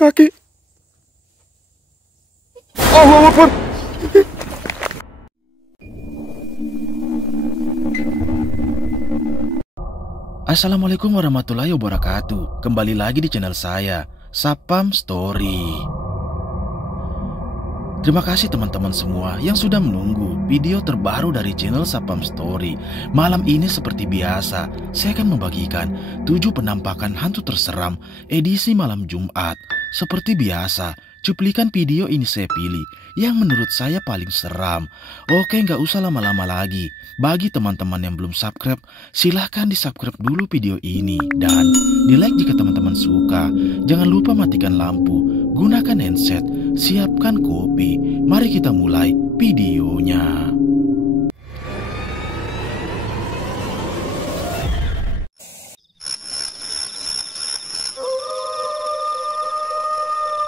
kaki. Allahu Akbar. Assalamualaikum warahmatullahi wabarakatuh. Kembali lagi di channel saya, Sapam Story. Terima kasih teman-teman semua yang sudah menunggu video terbaru dari channel Sapam Story. Malam ini seperti biasa, saya akan membagikan 7 penampakan hantu terseram edisi malam Jumat. Seperti biasa, cuplikan video ini saya pilih yang menurut saya paling seram. Oke, nggak usah lama-lama lagi. Bagi teman-teman yang belum subscribe, silahkan di subscribe dulu video ini. Dan di like jika teman-teman suka. Jangan lupa matikan lampu, gunakan handset, siapkan kopi. Mari kita mulai videonya.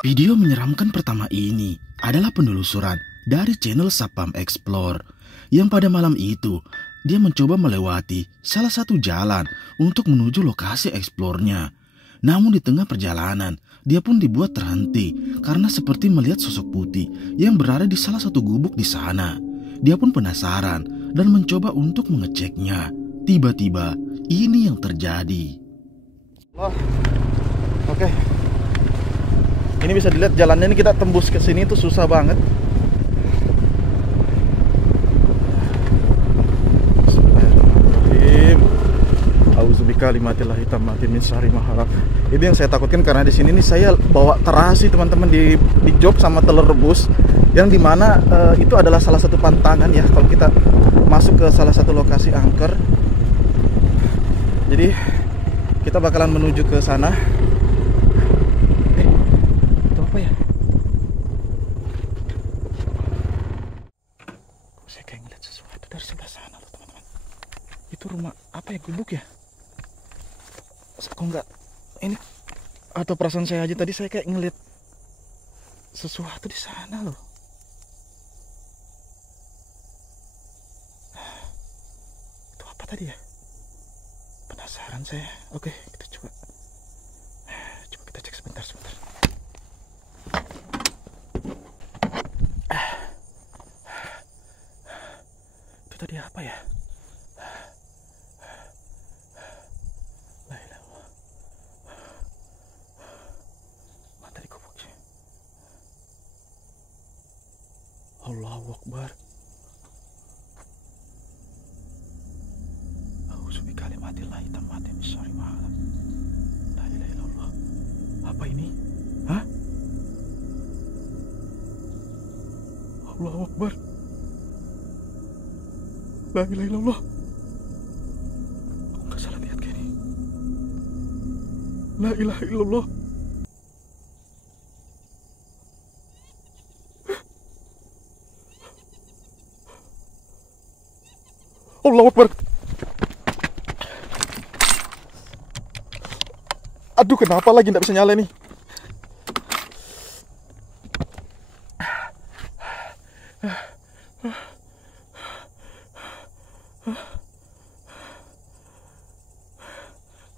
Video menyeramkan pertama ini adalah penelusuran dari channel Sapam Explore, yang pada malam itu dia mencoba melewati salah satu jalan untuk menuju lokasi eksplornya. Namun di tengah perjalanan dia pun dibuat terhenti karena seperti melihat sosok putih yang berada di salah satu gubuk di sana. Dia pun penasaran dan mencoba untuk mengeceknya. Tiba-tiba ini yang terjadi. Oke. Ini bisa dilihat jalannya, ini kita tembus ke sini itu susah banget. Bismillahirrahmanirrahim. Auzubillahi tammati min syarri ma khalaq. Ini yang saya takutkan karena di sini nih saya bawa terasi teman-teman di job sama telur rebus, yang dimana itu adalah salah satu pantangan ya kalau kita masuk ke salah satu lokasi angker. Jadi kita bakalan menuju ke sana. Apa ya? Saya kayak ngeliat sesuatu dari sebelah sana loh teman-teman. Itu rumah apa ya, gubuk ya? Kok enggak ini, atau perasaan saya aja tadi saya kayak ngeliat sesuatu di sana loh. Itu apa tadi ya? Penasaran saya. Oke, kita coba kita cek sebentar. Itu tadi apa ya? Mana tadi gubuknya? Allahu Akbar. Auzubillahi tammati min syarri ma khalaq. La ilaha illallah. Apa ini? Hah? Allahu Akbar. La ilaha illallah. Aku gak salah lihat kayak ini. La ilaha illallah. Allahu Akbar. Aduh, kenapa lagi gak bisa nyala nih?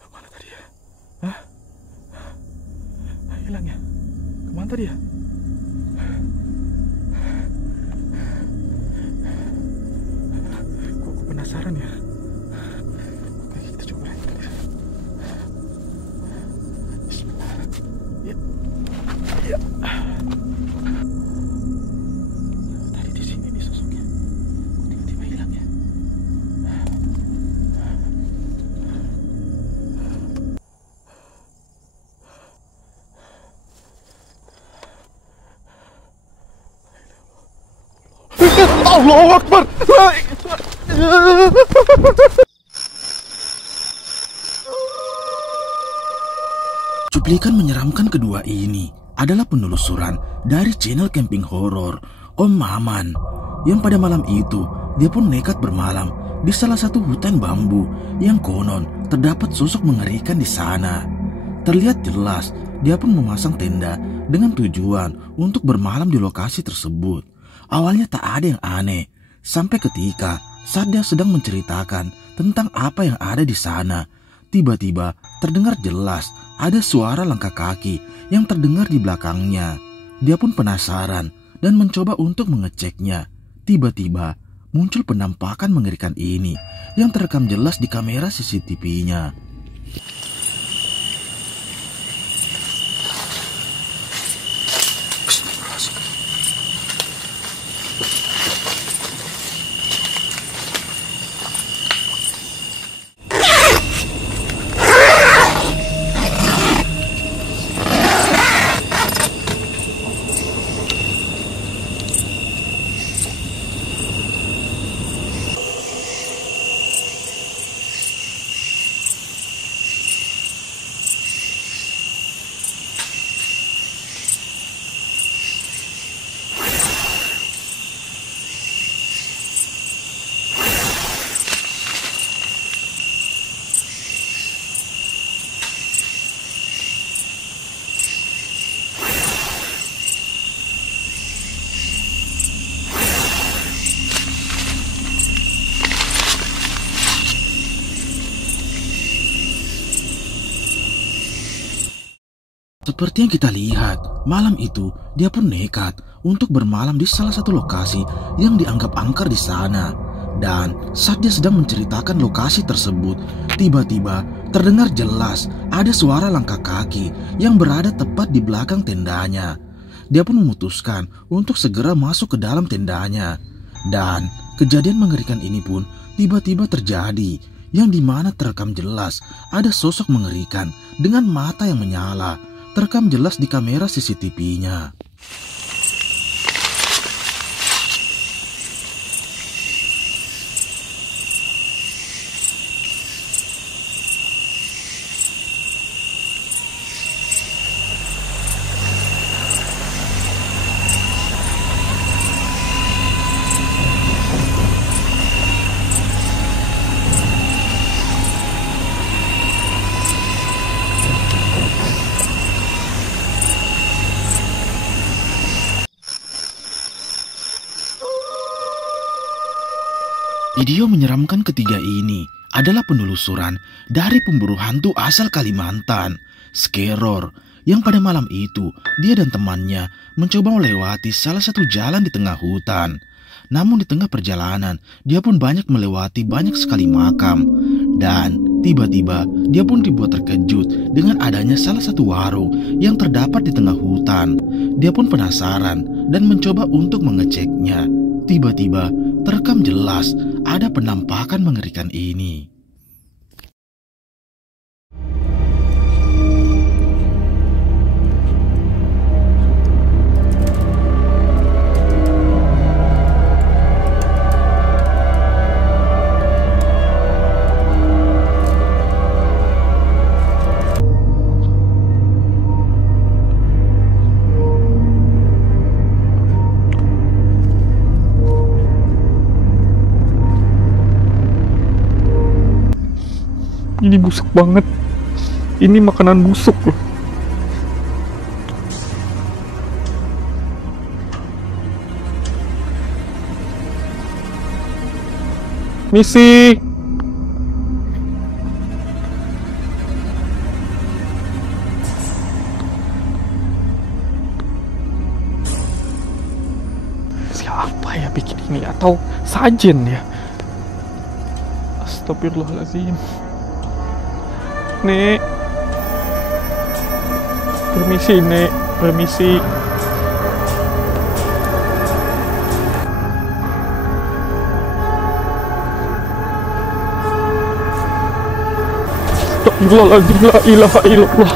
Kemana tadi ya? Hah? Hilang ya? Kemana tadi ya? Kok aku penasaran ya? Oke, kita coba. Bismillah. Ya. Tadi di sini nih sosoknya. Kok tiba-tiba hilang ya? Allahu Akbar. Cuplikan menyeramkan kedua ini adalah penelusuran dari channel camping horor Om Maman, yang pada malam itu dia pun nekat bermalam di salah satu hutan bambu yang konon terdapat sosok mengerikan di sana. Terlihat jelas dia pun memasang tenda dengan tujuan untuk bermalam di lokasi tersebut. Awalnya tak ada yang aneh, sampai ketika saat dia sedang menceritakan tentang apa yang ada di sana, tiba-tiba terdengar jelas ada suara langkah kaki yang terdengar di belakangnya. Dia pun penasaran dan mencoba untuk mengeceknya. Tiba-tiba muncul penampakan mengerikan ini yang terekam jelas di kamera CCTV-nya. Seperti yang kita lihat, malam itu dia pun nekat untuk bermalam di salah satu lokasi yang dianggap angker di sana. Dan saat dia sedang menceritakan lokasi tersebut, tiba-tiba terdengar jelas ada suara langkah kaki yang berada tepat di belakang tendanya. Dia pun memutuskan untuk segera masuk ke dalam tendanya. Dan kejadian mengerikan ini pun tiba-tiba terjadi, yang dimana terekam jelas ada sosok mengerikan dengan mata yang menyala, terekam jelas di kamera CCTV-nya. Video menyeramkan ketiga ini adalah penelusuran dari pemburu hantu asal Kalimantan, Skeror, yang pada malam itu dia dan temannya mencoba melewati salah satu jalan di tengah hutan. Namun di tengah perjalanan, dia pun banyak melewati banyak sekali makam. Dan tiba-tiba dia pun dibuat terkejut dengan adanya salah satu warung yang terdapat di tengah hutan. Dia pun penasaran dan mencoba untuk mengeceknya. Tiba-tiba terekam jelas ada penampakan mengerikan ini. Ini busuk banget. Ini makanan busuk loh. Misi. Siapa ya bikin ini? Atau sajen ya? Astagfirullahaladzim. Nek, permisi Nek, permisi. Astagfirullahaladzim, la ilaha illallah.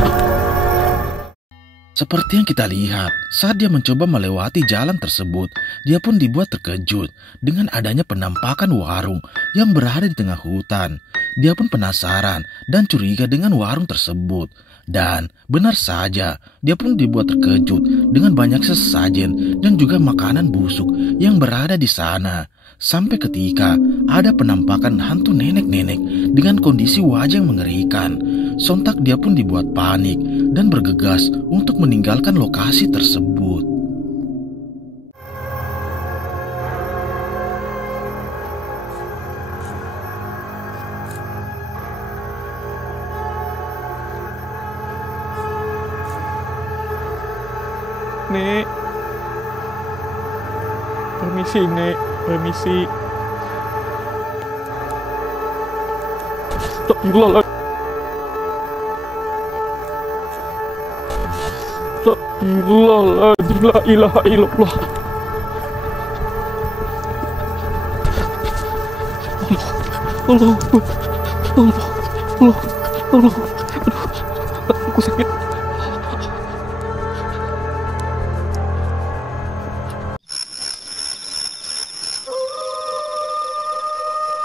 Seperti yang kita lihat, saat dia mencoba melewati jalan tersebut, dia pun dibuat terkejut dengan adanya penampakan warung yang berada di tengah hutan. Dia pun penasaran dan curiga dengan warung tersebut. Dan benar saja, dia pun dibuat terkejut dengan banyak sesajen dan juga makanan busuk yang berada di sana. Sampai ketika ada penampakan hantu nenek-nenek dengan kondisi wajah yang mengerikan. Sontak dia pun dibuat panik dan bergegas untuk meninggalkan lokasi tersebut. Nek. Permisi, Nek. Permisi. Astagfirullahaladzim. Astagfirullahaladzim. La ilaha illallah. Allah. Aduh, aku sakit.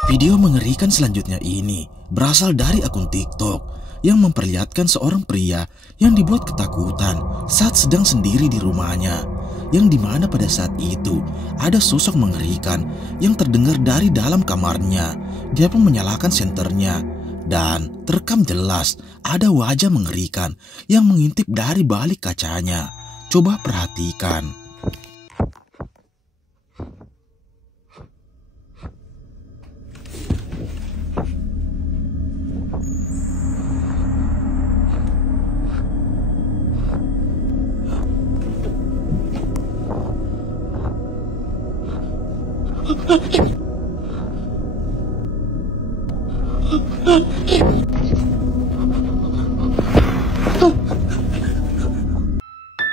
Video mengerikan selanjutnya ini berasal dari akun TikTok yang memperlihatkan seorang pria yang dibuat ketakutan saat sedang sendiri di rumahnya, yang dimana pada saat itu ada sosok mengerikan yang terdengar dari dalam kamarnya. Dia pun menyalakan senternya dan terekam jelas ada wajah mengerikan yang mengintip dari balik kacanya. Coba perhatikan.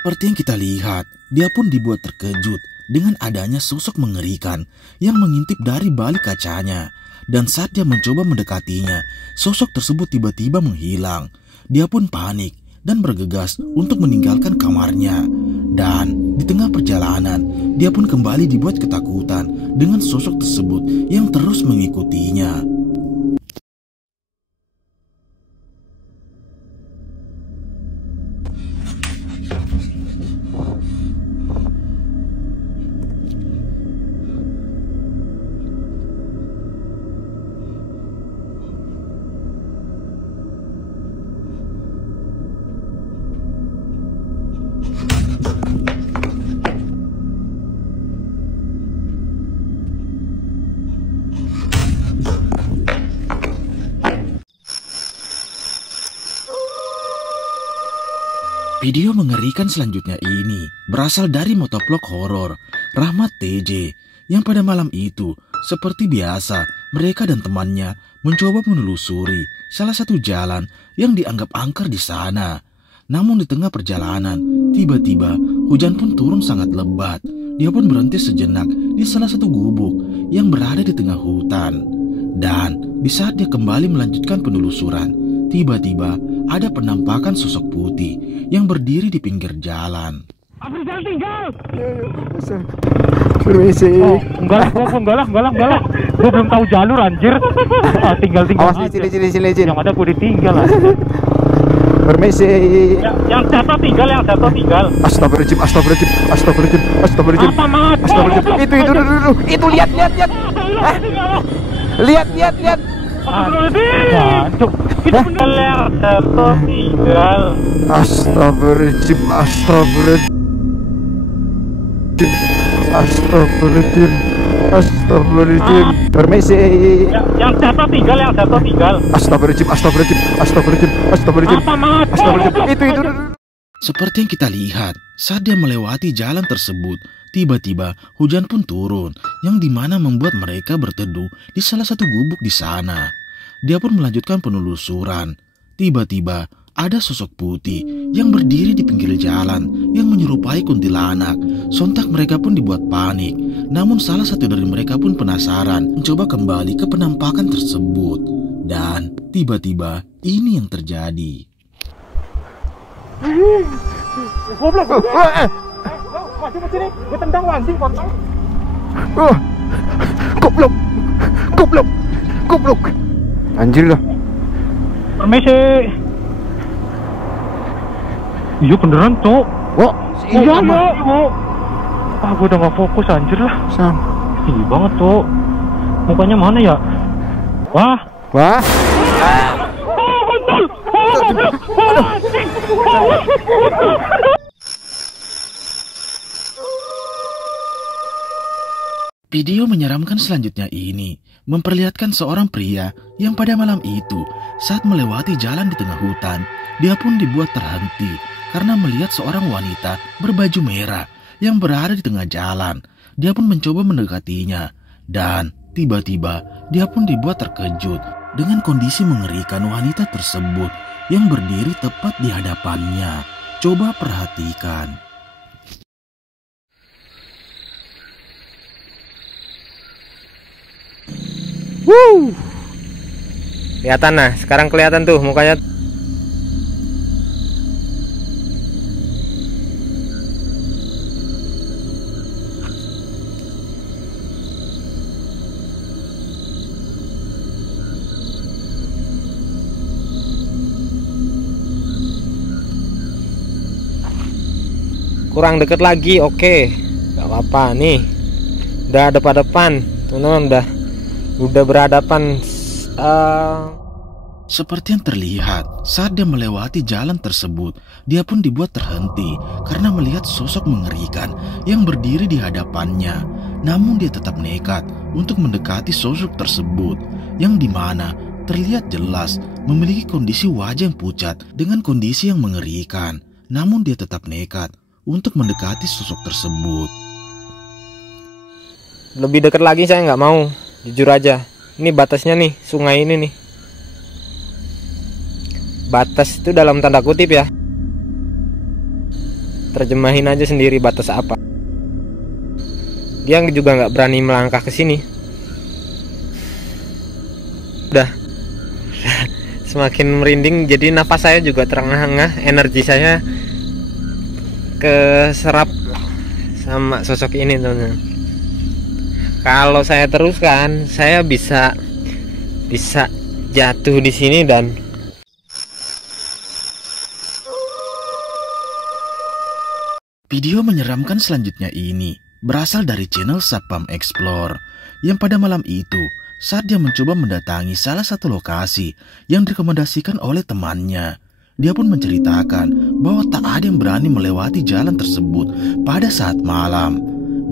Seperti yang kita lihat, dia pun dibuat terkejut dengan adanya sosok mengerikan yang mengintip dari balik kacanya. Dan saat dia mencoba mendekatinya, sosok tersebut tiba-tiba menghilang. Dia pun panik dan bergegas untuk meninggalkan kamarnya. Dan di tengah perjalanan, dia pun kembali dibuat ketakutan dengan sosok tersebut yang terus mengikutinya. Video mengerikan selanjutnya ini berasal dari motovlog horor Rahmat TJ, yang pada malam itu seperti biasa mereka dan temannya mencoba menelusuri salah satu jalan yang dianggap angker di sana. Namun di tengah perjalanan tiba-tiba hujan pun turun sangat lebat. Dia pun berhenti sejenak di salah satu gubuk yang berada di tengah hutan. Dan di saat dia kembali melanjutkan penelusuran, tiba-tiba ada penampakan sosok putih yang berdiri di pinggir jalan. Afrizal tinggal. Permisi. Oh, enggak lah. Gue belum tahu jalur anjir. Tinggal Awas, aja. sini. Yang ada gue ditinggal lah. Permisi. Yang jatuh tinggal. Astagfirullahaladzim. Apa mat? Itu lihat. Lihat. Jancuk. Itu bener yang jatuh tinggal. Astagfirullahaladzim. Permisi. Yang jatuh tinggal. Astagfirullahaladzim. Apa mat? Itu. Seperti yang kita lihat, saat dia melewati jalan tersebut, tiba-tiba hujan pun turun, yang dimana membuat mereka berteduh di salah satu gubuk di sana. Dia pun melanjutkan penelusuran. Tiba-tiba ada sosok putih yang berdiri di pinggir jalan yang menyerupai kuntilanak. Sontak mereka pun dibuat panik. Namun salah satu dari mereka pun penasaran mencoba kembali ke penampakan tersebut. Dan tiba-tiba ini yang terjadi. Goblok. Masih sini, gue tendang anjing kontol. Goblok. Anjir lah. Permisi. Iya beneran, Cok. Wah, Iya. Gue udah gak fokus anjir lah. Sam. Tinggi banget, Cok. Mukanya mana ya? Wah. Kontol. Video menyeramkan selanjutnya ini memperlihatkan seorang pria yang pada malam itu saat melewati jalan di tengah hutan, dia pun dibuat terhenti karena melihat seorang wanita berbaju merah yang berada di tengah jalan. Dia pun mencoba mendekatinya dan tiba-tiba dia pun dibuat terkejut dengan kondisi mengerikan wanita tersebut yang berdiri tepat di hadapannya. Coba perhatikan. Kelihatan, nah sekarang kelihatan tuh mukanya. Kurang deket lagi, oke, gak apa-apa nih. Udah depan-depan, teman-teman, udah berhadapan. Seperti yang terlihat saat dia melewati jalan tersebut, dia pun dibuat terhenti karena melihat sosok mengerikan yang berdiri di hadapannya. Namun dia tetap nekat untuk mendekati sosok tersebut yang dimana terlihat jelas memiliki kondisi wajah yang pucat dengan kondisi yang mengerikan. Namun dia tetap nekat untuk mendekati sosok tersebut. Lebih dekat lagi saya nggak mau, jujur aja. Ini batasnya nih, sungai ini nih. Batas itu dalam tanda kutip ya. Terjemahin aja sendiri batas apa. Dia juga nggak berani melangkah ke sini. Udah semakin merinding, jadi nafas saya juga terengah-engah, energi saya keserap sama sosok ini, teman-teman. Kalau saya teruskan, saya bisa jatuh di sini dan video menyeramkan selanjutnya ini berasal dari channel Sapam Explore yang pada malam itu saat dia mencoba mendatangi salah satu lokasi yang direkomendasikan oleh temannya. Dia pun menceritakan bahwa tak ada yang berani melewati jalan tersebut pada saat malam.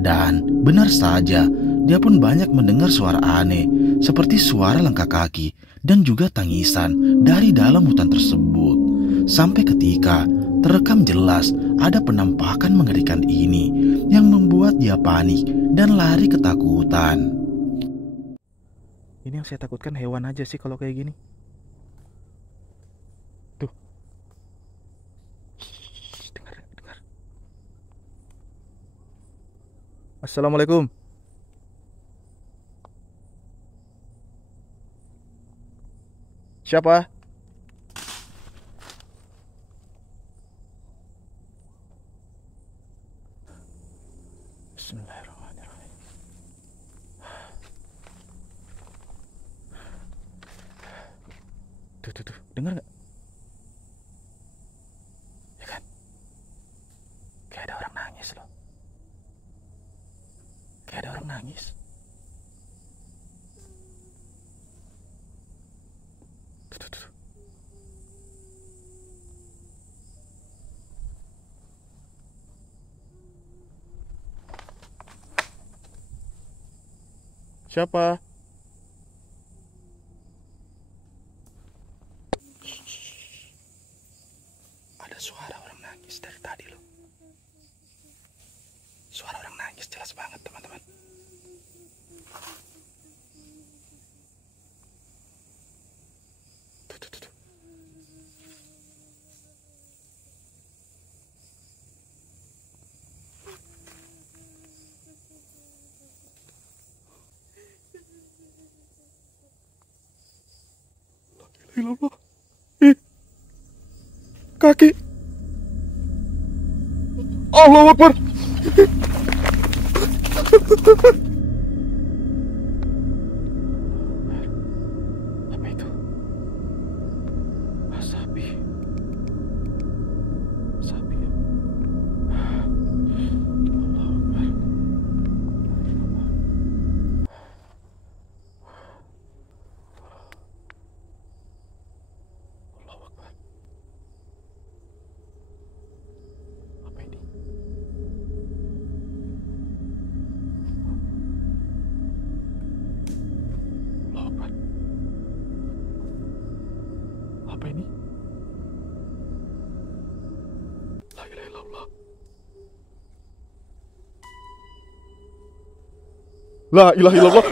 Dan benar saja, dia pun banyak mendengar suara aneh seperti suara langkah kaki dan juga tangisan dari dalam hutan tersebut. Sampai ketika terekam jelas ada penampakan mengerikan ini yang membuat dia panik dan lari ketakutan. Ini yang saya takutkan hewan aja sih kalau kayak gini. Tuh. Dengar. Assalamualaikum. Siapa? Bismillahirrahmanirrahim. Tuh, dengar nggak? Ya kan? Kayak ada orang nangis loh. Kayak ada orang nangis. Tuh. Siapa? Ada suara orang nangis dari tadi loh. Suara orang nangis jelas banget, teman-teman. Tuh. Ilallah. Kaki. Allahu Akbar. Apa itu? Sapi. Apa ini? La ilaha illallah.